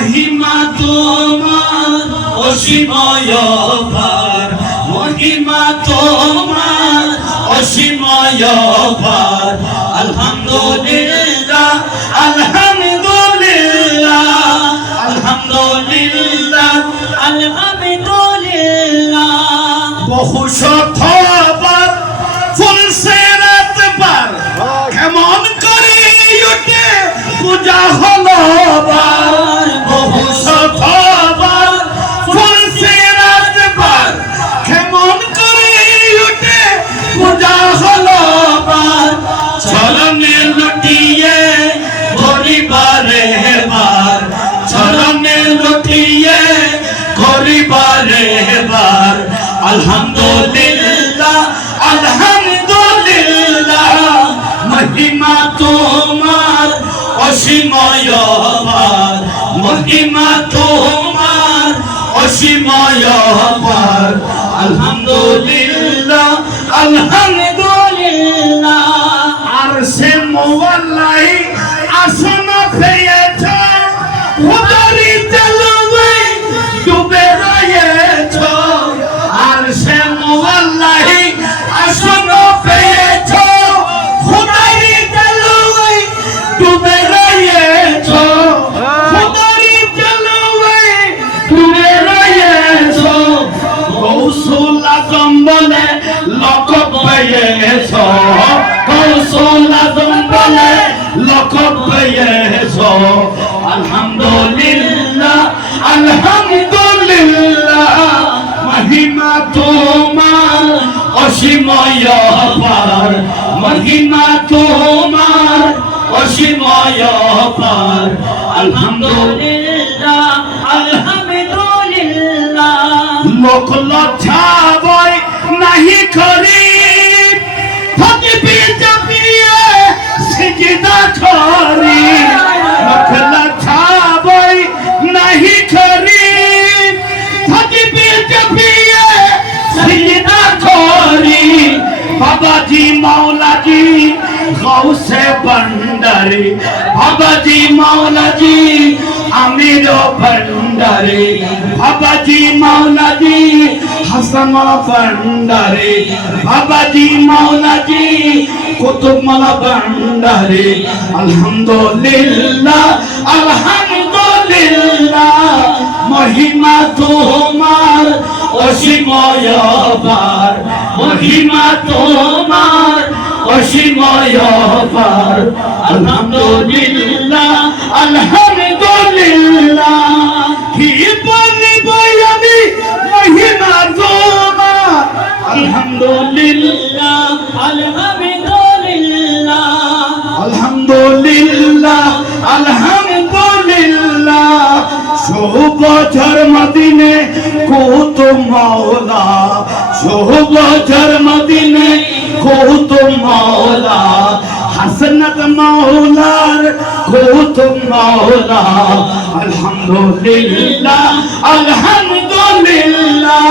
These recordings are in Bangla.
মহিমা তোমার অসীময় পার, মহিমা তোমার অসীময় পার। আলহামদুলিল্লাহ আলহামদুলিল্লাহ আলহামদুলিল্লাহ আলহামদুলিল্লাহ। বহু শতবার ফুলসেরাত পার, কেমন করে উঠে পূজা হলো বার। বহু শতবার ফুলসেরাত পার, কেমন করে উঠে পূজা হলো বার। চরণে লুটিয়ে পরিবারে বার, চরণে লুটিয়ে পরিবারে বার। আলহামদুলিল্লাহ আলহামদুলিল্লাহ মহিমা তোমার অসীময় পার, মহিমা তোমার অসীময় পার। আলহামদুলিল্লাহ আলহামদুলিল্লাহ। আর সে মোয়াল্লাই আসন পেয়েছ, খুদারি জলবে ডুবে রয়েছ। আর সে মোয়াল্লাই আসন পেয়েছ, খুদারি জলবে ডুবে রয়েছ। খুদারি জলবে ডুবে রয়েছ। কৌশল আজম বলে লকব পেয়েছ, কৌশল আজম বলে লকব পেয়েছ। আলহামদুলিল্লাহ আলহামদুলিল্লাহ মহিমা তোমার অসীময় পার, মহিমা তোমার অসীময় পার। আলহামদুলিল্লাহ আলহামদুলিল্লাহ। লোক লজ্জা বই নাহি করি, থাকিবি চাপিয়ে সিজদা করি। লোক লজ্জা বই নাহি করি, থাকিবি চাপিয়ে সিজদা করি। বাবাজি মাওলাজি গৌসে ভান্ডারি, বাবাজি মাওলাজি আমির ভান্ডারি। বাবাজি মাওলাজি হাসান ভান্ডারি, বাবাজি মাওলাজি কুতুবমালা ভান্ডারি। আলহামদুলিল্লাহ আলহামদুলিল্লাহ মহিমা তোমার অসীময় পার, মহিমা তোমার অসীময় পার। আলহামদুলিল্লাহ আলহামদুলিল্লাহ। কি বলিব আমি মহিমা তোমার। আলহামদুলিল্লাহ আলহামদুলিল্লাহ আলহামদুলিল্লাহ আলহামদুলিল্লাহ। শোবছর মদিনে কুতুব মাওলা, শোবছর মদিনে কুতুব মাওলা। হাসনাত মাওলার কুতুব মাওলা। আলহামদুলিল্লাহ আলহামদুলিল্লাহ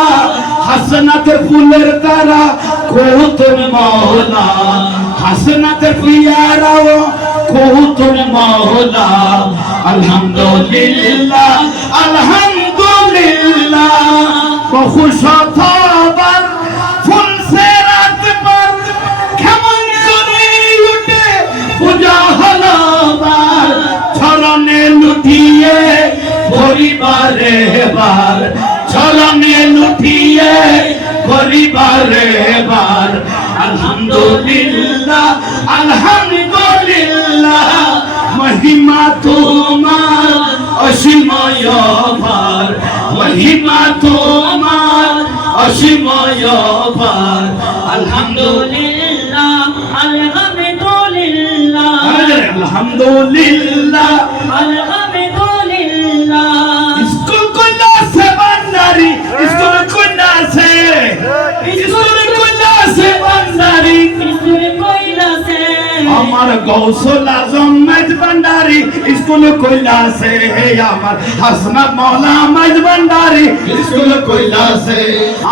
হাসনাতের ফুলের তারা কুতুব মাওলা। হাসনাতের পিয়ারাও কুতুব মাওলা। আলহামদুলিল্লাহ আলহামদুলিল্লাহ। বহু শতবার ফুলসেরাত পার, কেমন করে উঠে পূজা হলো বার। চরণে লুটিয়ে পরিবারে বার, চরণে লুটিয়ে পরিবারে বার। আলহামদুলিল্লাহ আলহামদুলিল্লাহ মহিমা তোমার অসীময় পার, মহিমা তোমার অসীময় পার। আলহামদুলিল্লাহ আলহামদুলিল্লাহ আলহামদুলিল্লাহ আলহামদুলিল্লাহ। স্কুল কইলা সে ভান্ডারি, স্কুল কইলা সে, স্কুল কইলা সে ভান্ডারি, স্কুল কইলা সে। আমার গৌসুল আজম মাইজ ভান্ডারি স্কুল কইলা সে। আমার হাসনাত মাওলা মাইজ ভান্ডারি স্কুল কইলা সে।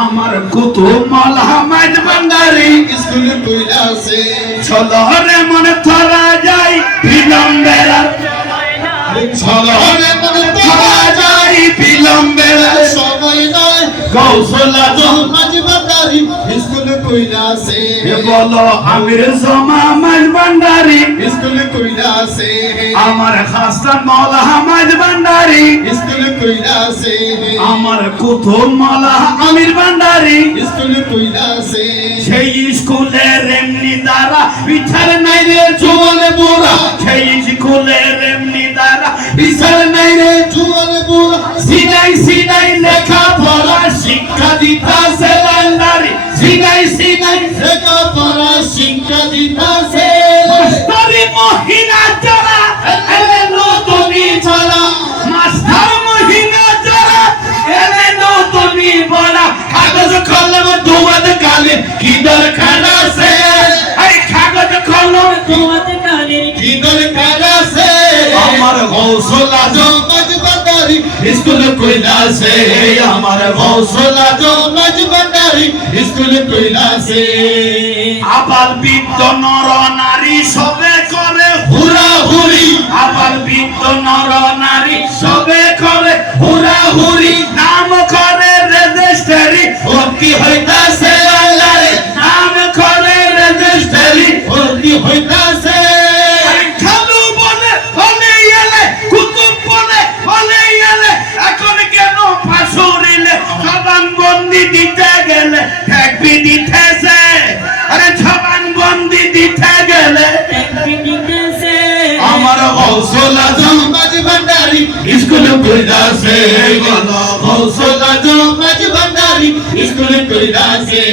আমার কুতুব মাওলা মাইজ ভান্ডারি স্কুল কইলা সে। চলো রে মনে ধরা যাই বিলম্বের, চলো রে মনে ধরা ইলাম বেড়ায় সবাই নয় গৌসুল আজম মাঝ ভান্ডারি স্কুল কইলাছে বলো আমির জমা মাঝ ভান্ডারি স্কুল কইলাছে আমার হাসান মৌলা মাঝ ভান্ডারি স্কুল কইলাছে আমার কুতুব মৌলা আমির ভান্ডারি স্কুল কইলাছে সেই স্কুলের এমনি দ্বারা বিচার নাই রে জোয়ান বুড়া সেই স্কুলের এমনি দ্বারা বিচার নাই রে জুয়ান বুড়া সিনাই সিনাই লেখা পড়া শিক্ষা দিতাছে ভান্ডারি সিনাই সিনাই লেখা পড়া শিক্ষা দিতাছে মাস্টারি মহিনা যারা এলে নতুনি ছাড়া মাস্টার মহিনা যারা এলে নতুনি বড়া কাগজ কলম দুয়াদ কালে কি দরকার আছে এই কাগজ কলম তোমাতে কালে কি দরকার আছে আমার গৌসুল আজম মাঝ ভান্ডারি স্কুল কইলাছে আমার গৌসুল আজম মাঝ ভান্ডারি স্কুল কইলাছে আবাল বৃদ্ধ নর নারী সবে করে হুরা হুরি আবাল বৃদ্ধ নর নারী সবে করে হুরা হুরি নাম করে রেজিস্ট্রি ভর্তি হইতাছে আল্লাহরে নাম করে রেজিস্ট্রি ভর্তি হইতাছে খালু বলে বলে এলে কুতুব বলে বলে এলে এখন কেন ফাঁসুরিলে জবান বন্দি দিতে গেলে ঠেকবি দিতেছে আরে জবান বন্দি দিতে গেলে দিতেছে আমার গৌসুল আজম মাঝ ভান্ডারি স্কুল কইলাছে গৌসুল আজম মাঝ ভান্ডারি স্কুল কইলাছে